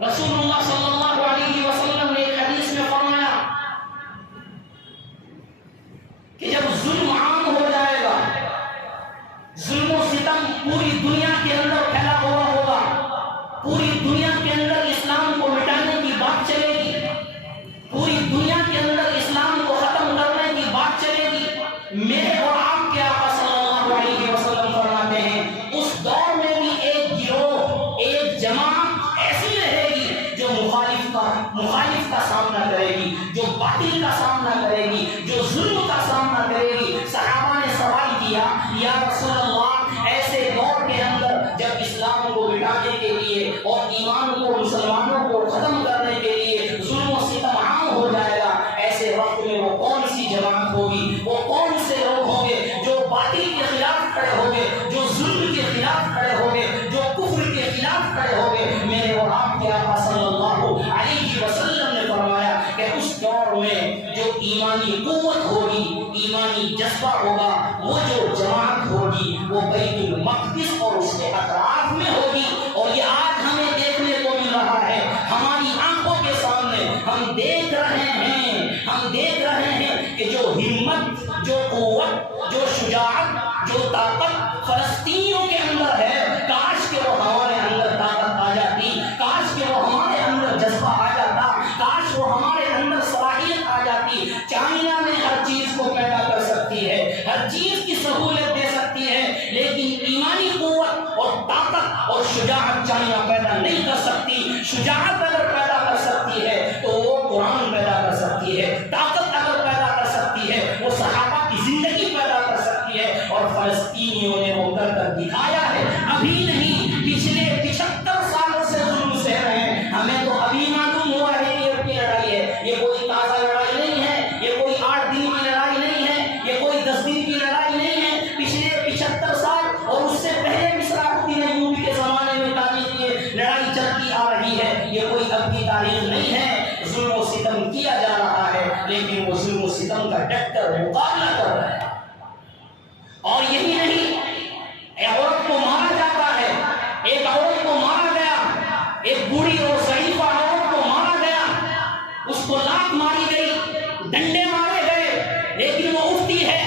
رسول اللہ صلی اللہ علیہ وسلم نے ایک حدیث میں فرمایا کہ جب ظلم عام ہو جائے گا، ظلم و ستم پوری دنیا کے اندر پھیلا ہوا ہوگا، پوری دنیا کے اندر اسلام کو مٹانے کی بات چلے گی، پوری دنیا کے اندر اسلام کو ختم کرنے کی بات چلے گی، میرے اور آپ کے آقا صلی اللہ علیہ وسلم فرماتے ہیں اس دور میں بھی ایک گروہ، ایک جماعت ایسی رہے گی جو مخالف کا سامنا کرے گی، جو باطل کا سامنا کرے گی، جو ظلم کا سامنا کرے گی۔ صحابہ نے سوال کیا، یا رسول اللہ ایسے دور کے اندر جب اسلام کو مٹانے کے لیے اور ایمان کو، مسلمانوں کو ختم کرنے کے لیے ظلم و ستم عام ہو جائے گا، ایسے وقت میں وہ کون سی جماعت ہوگی، وہ کون سے لوگ ہوں گے جو باطل کے خلاف کھڑے ہوں گے، جو ظلم کے خلاف کھڑے ہوں گے، جو کفر کے خلاف کھڑے ہوں گے؟ میرے اور آپ کے آقا صلی اللہ علیہ وسلم نے فرمایا کہ اس دور میں جو ایمانی قوت ہوگی، ایمانی جذبہ ہوگا، وہ جو جماعت ہوگی وہ بیت المقدس اور اس کے اطراف میں ہوگی۔ اور یہ آج ہمیں دیکھنے کو مل رہا ہے، ہماری آنکھوں کے سامنے ہم دیکھ رہے ہیں کہ جو ہمت، جو قوت، جو شجاعت، جو طاقت فلسطینیوں کے اندر ہے، کاش کہ وہ ہمارے اندر طاقت آ جاتی، کاش کہ وہ ہمارے اندر جذبہ آ جاتا، کاش وہ ہمارے اندر صلاحیت آ جاتی۔ چائنا میں ہر چیز کو پیدا کر سکتی ہے، ہر چیز کی سہولت دے سکتی ہے، لیکن ایمانی قوت اور طاقت اور شجاعت چائنا پیدا نہیں کر سکتی۔ شجاعت اگر پیدا کر سکتی ہے تو وہ قرآن پیدا کر سکتی ہے، طاقت اگر پیدا کر سکتی ہے وہ صحابہ کی زندگی پیدا کر سکتی ہے، اور فلسطینیوں نے وہ کر کر دکھایا ہے۔ ابھی نہیں، پچھلے 75 سالوں سے ظلم سہ رہے ہیں، ہمیں تو ابھی معلوم ہوا ہے یہ کی لڑائی ہے، یہ کوئی تازہ لڑائی نہیں ہے، یہ کوئی 8 دن کی لڑائی نہیں ہے، یہ کوئی 10 دن کی لڑائی نہیں ہے۔ پچھلے 75 سال اور اس سے پہلے مصرع الدین ایوبی کے زمانے میں تاریخ یہ لڑائی چلتی آ رہی ہے، یہ کوئی اب کی تاریخ نہیں ہے۔ ظلم و ستم کیا جا رہا ہے، لیکن وہ ظلم و ستم کا ڈٹ کر مقابلہ کر رہا ہے۔ اور یہی نہیں، ایک عورت کو مارا جاتا ہے، ایک عورت کو مارا گیا، ایک بوڑھی اور ضعیفہ عورت کو مارا گیا، اس کو لات ماری گئی، ڈنڈے مارے گئے، لیکن وہ اٹھتی ہے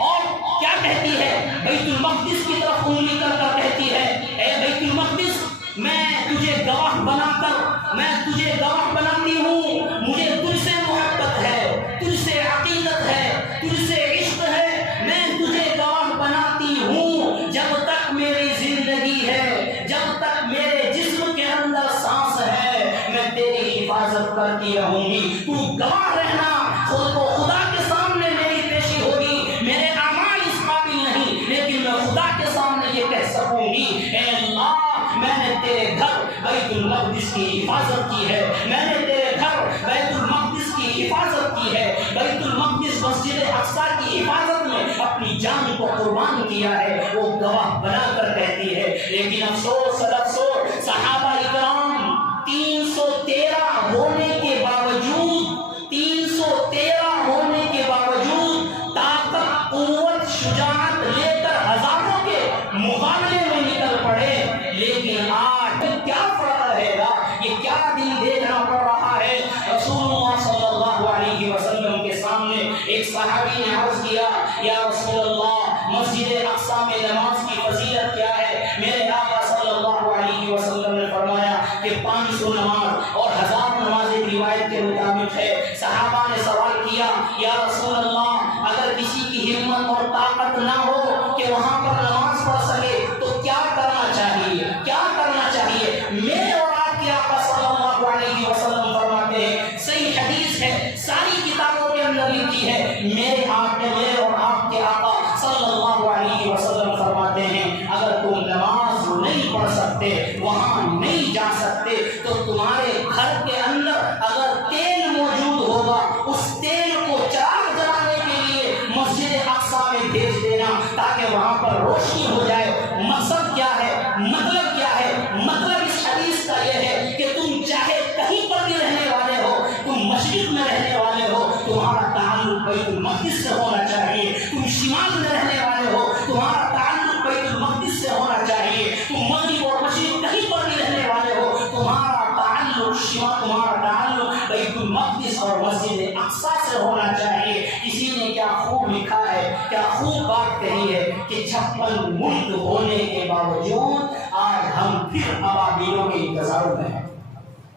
اور کیا کہتی ہے؟ بیت المقدس کی طرف انگلی کر کر کہتی ہے، اے بیت المقدس، میں تجھے گواہ بنا کر، میں تجھے گواہ بناتی ہوں، مجھے تجھ سے محبت ہے، تجھ سے عقیدت ہے، تجھ سے عشق ہے، میں تجھے گواہ بناتی ہوں، جب تک میری زندگی ہے، جب تک میرے جسم کے اندر سانس ہے، میں تیری حفاظت کرتی رہوں گی، تو گواہ رہنا، خود کو خدا کے سامنے میری پیشی ہوگی، میرے اعمال اس قابل نہیں، لیکن میں خدا کے سامنے یہ کہہ سکوں گی، اے اللہ، میں نے تیرے گھر بیت المقدس کی حفاظت کی ہے، میں نے تیرے گھر بیت المقدس کی حفاظت کی ہے، بیت المقدس مسجد اقصی کی حفاظت میں اپنی جان کو قربان کیا ہے، وہ گواہ بنا کر کہتی ہے۔ لیکن افسوس افسوس، صحابہ اکرام 313 ہونے کے باوجود، 313 ہونے کے باوجود طاقت، قوت، شجاعت لے کر ہزاروں کے مقابلے میں نکل پڑے، لیکن آج کیا فرق رہے گا؟ یہ کیا دن دیکھنا پڑ رہا ہے؟ رسول اللہ صلی اللہ علیہ وسلم کے سامنے ایک صحابی نے عرض کیا، یا رسول اللہ، مسجد اقصی میں نماز کی فضیلت کیا ہے؟ میرے آقا صلی اللہ علیہ وسلم نے فرمایا کہ 500 نماز اور 1000 نماز ایک روایت کے مطابق ہے۔ صحابہ نے سوال کیا، یا رسول اللہ، اگر کسی کی ہمت اور طاقت نہ ہو کہ وہاں پر نماز پڑھ سکے تو کیا کرنا چاہیے؟ کیا کرنا چاہیے؟ میرے اور آپ کے آقا صلی اللہ علیہ وسلم فرماتے ہیں، صحیح حدیث ہے، ساری کتابوں کے اندر لکھی ہے، میرے اور آپ کے آقا صلی اللہ علیہ وسلم فرماتے ہیں، اگر تم نماز نہیں پڑھ سکتے، وہاں نہیں جا سکتے، تو تمہارے گھر کے اندر اگر تیل موجود ہوگا، اس تیل کو چراغ جلانے کے لیے مسجد اقصی میں بھیج دینا، تاکہ وہاں پر روشنی ہو جائے۔ مقصد کیا ہے؟ مطلب کیا ہے؟ مطلب اس حدیث کا یہ ہے کہ تم چاہے کہیں پر بھی رہنے والے ہو، تم مشرق میں رہنے والے ہو، تمہارا تعلق بیت المقدس سے ہو الشمال تمہارا تعلق بیت المقدس اور مسجد اقصی سے ہونا چاہیے۔ کسی نے کیا خوب لکھا ہے، کیا خوب بات کہی ہے کہ 56 ملک ہونے کے باوجود آج ہم پھر ابابیلوں کے انتظار میں ہیں۔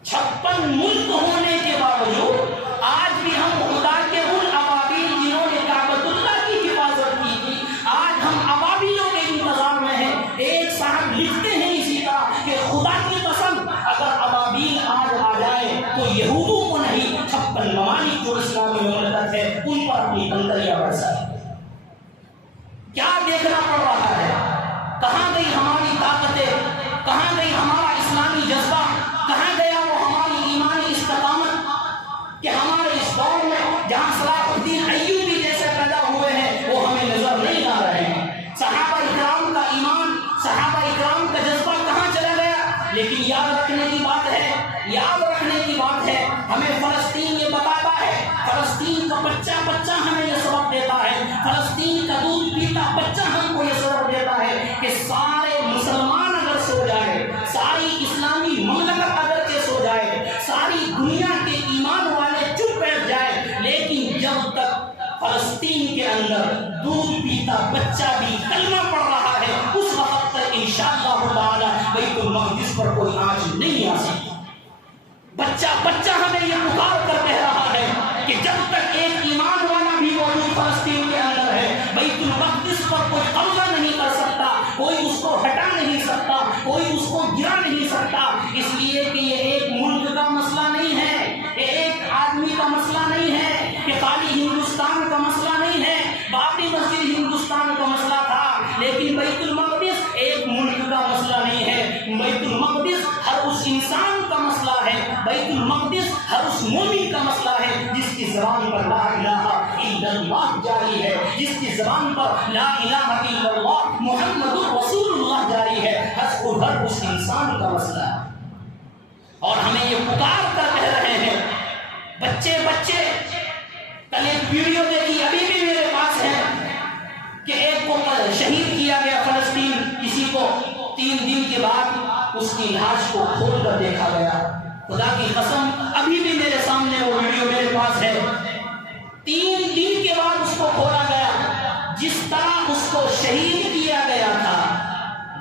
56 ملک ہونے کے باوجود آج بھی ہم خدا کے ان ابابیل جنہوں نے کعبۃ اللہ کی حفاظت کی تھی، آج ہم ابابیلوں کے انتظار میں ہیں۔ ایک صاحب لکھتے ہیں اسی طرح کہ خدا کی قسم اگر ابابیل آج آ جائے تو یہودوں کو نہیں، 56 ممالک جو اسلامی مملکت ہے ان پر اپنی کنکریاں برسائے۔ کیا دیکھنا پڑ رہا ہے؟ کہاں گئی ہماری طاقتیں؟ کہاں گئی ہمارا اسلامی جذبہ؟ کہاں گیا وہ ہماری ایمانی استقامت کہ ہمارے اس دور میں جہاں صلاح الدین ایوبی جیسے پیدا ہوئے ہیں وہ ہمیں نظر نہیں آ رہے ہیں؟ صحابہ اکرام کا ایمان، صحابہ اکرام کا جذبہ کہاں چلا گیا؟ لیکن یاد رکھنے کی بات ہے، یاد رکھنے کی بات ہے، ہمیں فلسطین یہ بتاتا ہے، فلسطین کا بچہ بچہ ہمیں یہ سبق دیتا ہے، فلسطین کا دودھ پیتا بچہ ہم کو یہ سبق دیتا ہے کہ سارے مسلمان اگر سو جائے، ساری اسلامی مملکت اگر کے سو جائے، ساری دنیا کے ایمان والے چپ بیٹھ جائے، لیکن جب تک فلسطین کے اندر دودھ پیتا بچہ بھی کلمہ پڑھ رہا ہے اس وقت تک انشاءاللہ تعالی بیت المقدس پر کوئی آنچ نہیں آ سکتی۔ بچہ بچہ ہمیں یہ پکار کر کہہ رہا ہے کہ جب تک ایک ایمان والا بھی موجود فلسطین کے اندر ہے، بیت المقدس پر کوئی قبضہ نہیں کر سکتا، کوئی اس کو ہٹا نہیں سکتا، کوئی اس کو گرا نہیں سکتا، اس لیے کہ یہ ایک ملک کا مسئلہ نہیں ہے، یہ ایک آدمی کا مسئلہ نہیں ہے، یہ خالی ہندوستان کا مسئلہ نہیں ہے۔ بابری مسجد ہندوستان کا مسئلہ تھا، لیکن بیت المقدس ایک ملک کا مسئلہ نہیں ہے۔ بیت المقدس ہر اس انسان کا مسئلہ ہے، بیت المقدس ہر اس مومن کا مسئلہ ہے جس کی زبان پر لا الہ الا اللہ جاری ہے، جس کی زبان پر لا الہ الا اللہ محمد رسول اللہ جاری ہے، ہر اس انسان کا مسئلہ ہے۔ اور ہمیں یہ پکار کر کہہ رہے ہیں بچے بچے، کل ایک ویڈیو دیکھی ابھی بھی میرے پاس ہے کہ ایک کو شہید کیا گیا فلسطین، کسی کو 3 دن کے بعد اس کی لاش کو کھول کر دیکھا گیا۔ خدا کی قسم ابھی بھی میرے سامنے وہ ویڈیو میرے پاس ہے، 3 دن کے بعد اس کو کھولا گیا۔ جس طرح اس کو شہید کیا گیا تھا،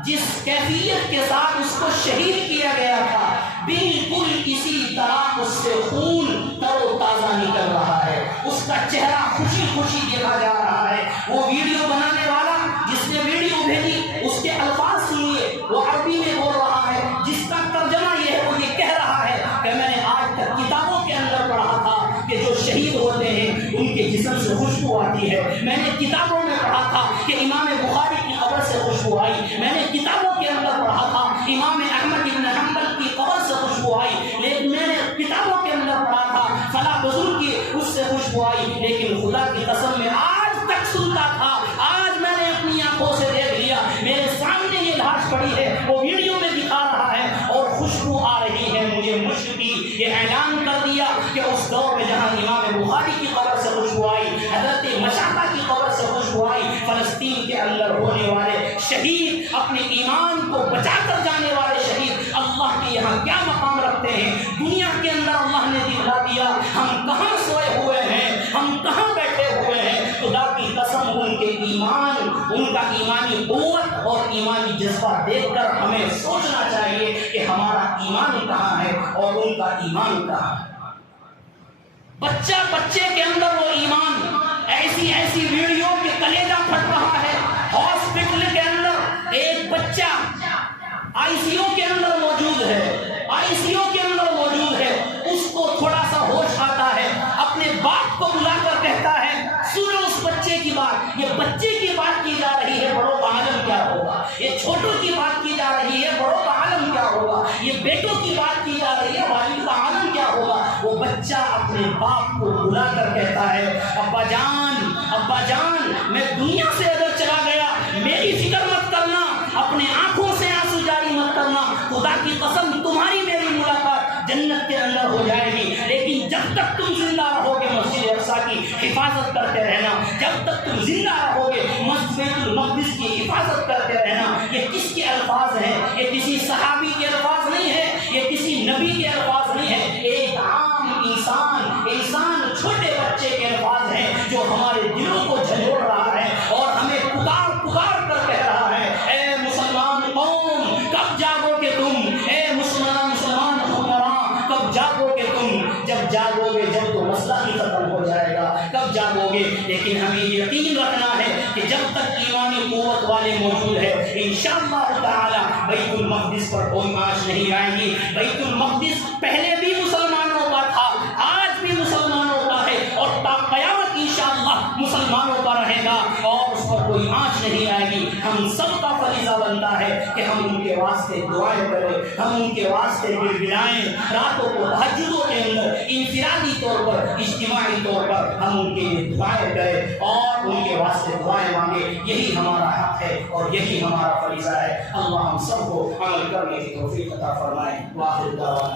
جس کیفیت کے ساتھ اس کو شہید کیا گیا تھا، بالکل اسی طرح اس سے خون تر و تازہ نکل رہا ہے، اس کا چہرہ خوشی خوشی دیکھا جا رہا ہے۔ وہ ویڈیو بنانے والا جس نے ویڈیو بھیجی اس کے الفاظ سنیے، وہ عربی میں بول رہا ہے جس کا ترجمہ یہ ہے، وہ یہ کہہ رہا ہے کہ میں نے آج تک کتابوں کے اندر پڑھا تھا کہ جو شہید ہوتے ہیں ان کے جسم سے خوشبو آتی ہے، میں نے کتابوں میں پڑھا تھا کہ امام بخاری کی قبر سے خوشبو آئی، میں نے کتابوں کے اندر پڑھا تھا امام احمد بن حنبل کی قبر سے خوشبو آئی، لیکن میں نے کتابوں کے اندر پڑھا تھا فلاں بزرگ کی اس سے خوشبو آئی، لیکن خدا کی قسم میں آج تک سنتا تھا، آج میں نے اپنی آنکھوں سے دیکھ لیا، میرے سامنے یہ لاش پڑی ہے، وہ ویڈیو میں دکھا رہا ہے اور خوشبو آ رہی ہے۔ مجھے مشک کی یہ اعلان کر دیا کہ اس دور میں جہاں امام بخاری کی قبر سے خوشبو آئی، حضرت مشاطہ کی قبر سے خوشبو آئی، فلسطین کے اندر ہونے والے شہید، اپنے ایمان کو بچا کر جانے والے شہید اللہ کے یہاں کیا مقام رکھتے ہیں۔ دنیا کے اندر اللہ نے دکھا دیا ہم کہاں سوئے ہوئے ہیں، ہم کہاں بیٹھے ہوئے ہیں۔ خدا کی قسم ان کے ایمان، ان کا ایمانی قوت اور ایمانی جذبہ دیکھ کر ہمیں سوچنا چاہیے کہ ہمارا ایمان کہاں ہے اور ان کا ایمان کہاں ہے۔ بچہ بچے کے اندر وہ ایمان، ایسی ایسی ویڈیو کہ کلیجہ پھٹ رہا ہے۔ ہاسپٹل کے اندر ایک بچہ آئی سی یو کے اندر موجود ہے، آئی سی یو کے اندر موجود ہے، اس کو تھوڑا سا ہوش آتا ہے، اپنے باپ کو بلا کر کہتا ہے سنو اس بچے کی بات، یہ بچے کی بات کی جا رہی ہے، بڑوں کا عالم کیا ہوگا، یہ چھوٹوں کی بات کی جا رہی ہے، بڑوں کا عالم کیا ہوگا، یہ بیٹوں کی بات کی جا رہی ہے، والد کا عالم کیا ہوگا۔ وہ بچہ اپنے باپ کو بلا کر کہتا ہے ابا جان، ابا جان، میں دنیا سے اگر چلا گیا میری فکر مت کرنا، اپنے آنکھوں سے آنسو جاری مت کرنا، خدا کی قسم تمہاری میری ملاقات جنت کے اندر ہو جائے گی، لیکن جب تک تم زندہ رہو گے مسجد اقصیٰ کی حفاظت کرتے رہنا، جب تک تم زندہ رہو گے مسجد بیت المقدس کی حفاظت کرتے رہنا۔ یہ کس کے الفاظ ہیں؟ یہ کسی صحابی کے الفاظ نہیں ہے، یہ کسی نبی کے الفاظ نہیں ہے، جاگو گے، لیکن ہمیں یقین رکھنا ہے کہ جب تک ایمانی قوت والے موجود ہے انشاءاللہ تعالی بیت المقدس پر کوئی آنچ نہیں آئے گی۔ بیت المقدس پہلے بھی مسلمانوں کا تھا، آج بھی مسلمانوں کا ہے، اور تا قیامت انشاءاللہ مسلمانوں کا رہے گا، اور اس پر کوئی آنچ نہیں آئے گی۔ ہم سب کا فریضہ بنتا ہے کہ ہم ان کے واسطے دعائیں کریں، ہم ان کے واسطے گڑگڑائیں، راتوں کو تہجدوں کے اندر انفرادی طور پر اجتماعی طور پر ہم ان کے لیے دعائیں کریں اور ان کے واسطے دعائیں مانگیں۔ یہی ہمارا حق ہے اور یہی ہمارا فریضہ ہے۔ اللہ ہم سب کو عمل کرنے کی توفیق عطا فرمائے۔ واخر دعوانا